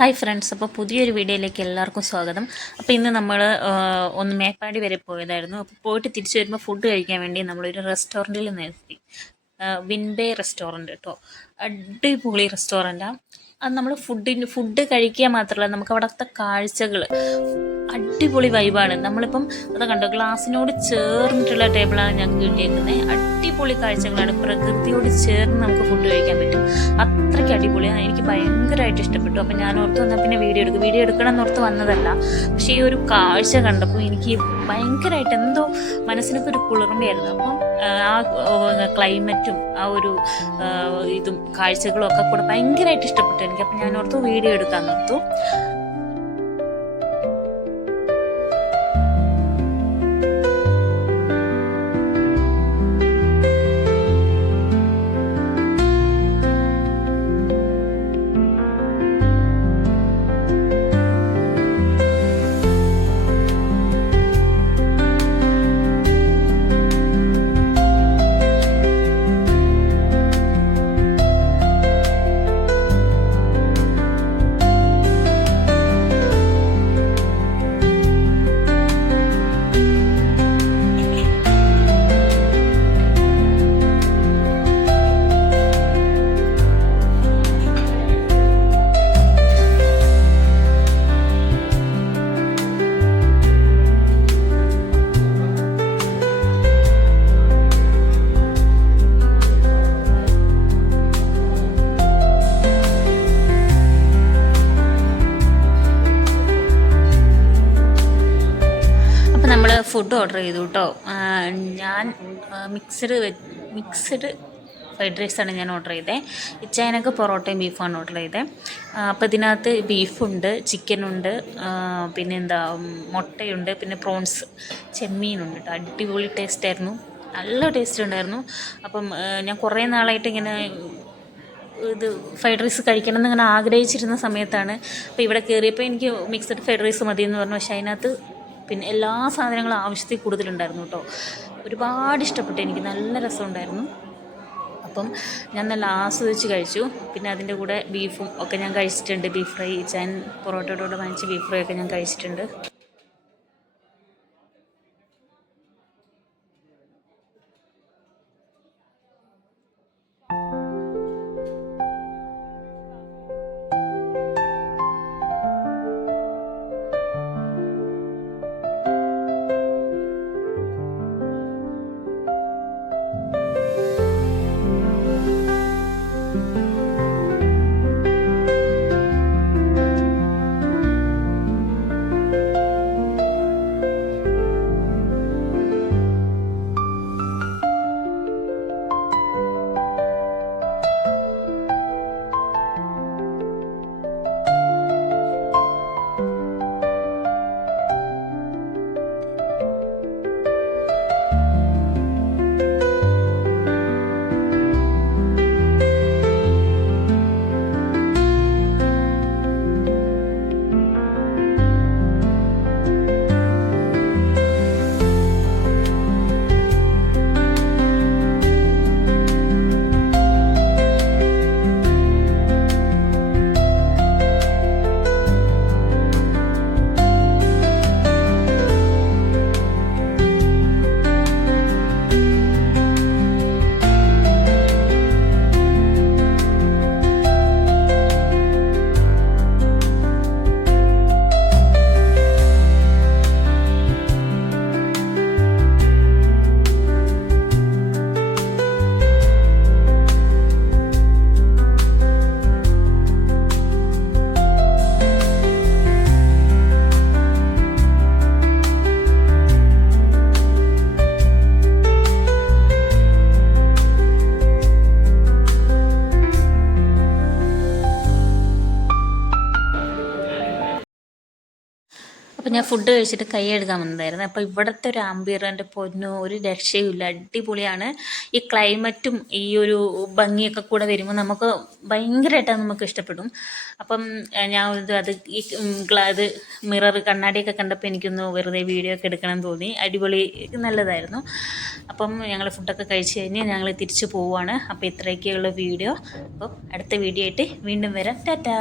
Hi friends, അപ്പോൾ പുതിയൊരു വീഡിയോയിലേക്ക് എല്ലാവർക്കും സ്വാഗതം. അപ്പോൾ ഇന്ന് നമ്മൾ ഒന്ന് മേപ്പാടി വരെ പോയതായിരുന്നു. അപ്പോൾ പോയിട്ട് തിരിച്ചു വരുമ്പോൾ ഫുഡ് കഴിക്കാൻ വേണ്ടി നമ്മളൊരു റെസ്റ്റോറൻറ്റിൽ നിർത്തി. വിൻബേ റെസ്റ്റോറൻറ്റ് കേട്ടോ. അടിപൊളി റെസ്റ്റോറൻറ്റാണ്. അത് നമ്മൾ ഫുഡ് കഴിക്കുക മാത്രമല്ല, നമുക്ക് അവിടുത്തെ കാഴ്ചകൾ അടിപൊളി വൈബാണ്. നമ്മളിപ്പം അത് കണ്ടോ, ഗ്ലാസ്സിനോട് ചേർന്നിട്ടുള്ള ടേബിളാണ് ഞങ്ങൾക്ക് കിട്ടിയേക്കുന്നത്. അടിപൊളി കാഴ്ചകളാണ്, പ്രകൃതിയോട് ചേർന്ന് നമുക്ക് ഫുഡ് കഴിക്കാൻ പറ്റും. അത്രയ്ക്ക് അടിപൊളിയാണ്. എനിക്ക് ഭയങ്കരമായിട്ട് ഇഷ്ടപ്പെട്ടു. അപ്പം ഞാൻ ഓർത്ത് വന്നാൽ പിന്നെ വീഡിയോ എടുക്കണം എന്നോർത്ത് വന്നതല്ല. പക്ഷേ ഈ ഒരു കാഴ്ച കണ്ടപ്പോൾ എനിക്ക് ഭയങ്കരമായിട്ട് എന്തോ മനസ്സിനൊക്കെ ഒരു കുളിർമയായിരുന്നു. അപ്പം ആ ക്ലൈമറ്റും ആ ഒരു ഇതും കാഴ്ചകളും ഒക്കെ കൂടെ ഭയങ്കരമായിട്ട് ഇഷ്ടപ്പെട്ടു എനിക്ക്. അപ്പം ഞാൻ ഓർത്തു വീഡിയോ എടുക്കാൻ ഓർത്തു. നമ്മൾ ഫുഡ് ഓർഡർ ചെയ്തു കേട്ടോ. ഞാൻ മിക്സഡ് ഫ്രൈഡ് റൈസാണ് ഞാൻ ഓർഡർ ചെയ്തത്. ഇച്ചായനൊക്കെ പൊറോട്ടയും ബീഫാണ് ഓർഡർ ചെയ്തത്. അപ്പോൾ ഇതിനകത്ത് ബീഫുണ്ട്, ചിക്കനുണ്ട്, പിന്നെ മുട്ടയുണ്ട്, പിന്നെ പ്രോൺസ്, ചെമ്മീനുണ്ട് കേട്ടോ. അടിപൊളി ടേസ്റ്റായിരുന്നു, നല്ല ടേസ്റ്റ് ഉണ്ടായിരുന്നു. അപ്പം ഞാൻ കുറേ നാളായിട്ട് ഇങ്ങനെ ഫ്രൈഡ് റൈസ് കഴിക്കണം എന്നിങ്ങനെ ആഗ്രഹിച്ചിരുന്ന സമയത്താണ്. അപ്പോൾ ഇവിടെ കയറിയപ്പോൾ എനിക്ക് മിക്സഡ് ഫ്രൈഡ് റൈസ് മതി എന്ന് പറഞ്ഞു. പക്ഷേ അതിനകത്ത് പിന്നെ എല്ലാ സാധനങ്ങളും ആവശ്യത്തിൽ കൂടുതലുണ്ടായിരുന്നു കേട്ടോ. ഒരുപാട് ഇഷ്ടപ്പെട്ടു എനിക്ക്, നല്ല രസമുണ്ടായിരുന്നു. അപ്പം ഞാൻ നല്ല ആസ്വദിച്ച് കഴിച്ചു. പിന്നെ അതിൻ്റെ കൂടെ ബീഫും ഒക്കെ ഞാൻ കഴിച്ചിട്ടുണ്ട്. ബീഫ് ഫ്രൈ, ഞാൻ പൊറോട്ടയുടെ കൂടെ വാങ്ങിച്ച ബീഫ് ഫ്രൈ ഒക്കെ ഞാൻ കഴിച്ചിട്ടുണ്ട്. അപ്പോൾ ഞാൻ ഫുഡ് കഴിച്ചിട്ട് കൈ കഴുകാൻ വന്നതായിരുന്നു. അപ്പോൾ ഇവിടുത്തെ ഒരു ആംബിയറിൻ്റെ പൊന്നോ ഒരു രക്ഷയുമില്ല, അടിപൊളിയാണ്. ഈ ക്ലൈമറ്റും ഈ ഒരു ഭംഗിയൊക്കെ കൂടെ വരുമ്പോൾ നമുക്ക് ഭയങ്കരമായിട്ട് നമുക്ക് ഇഷ്ടപ്പെടും. അപ്പം ഞാൻ അത് മിറർ കണ്ണാടിയൊക്കെ കണ്ടപ്പോൾ എനിക്കൊന്ന് വെറുതെ വീഡിയോ ഒക്കെ എടുക്കണം തോന്നി. അടിപൊളി നല്ലതായിരുന്നു. അപ്പം ഞങ്ങൾ ഫുഡൊക്കെ കഴിച്ച് കഴിഞ്ഞ് ഞങ്ങൾ തിരിച്ചു പോവുകയാണ്. അപ്പോൾ ഇത്രയൊക്കെയുള്ള വീഡിയോ. അപ്പം അടുത്ത വീഡിയോ ആയിട്ട് വീണ്ടും വരാം. ടാറ്റാ.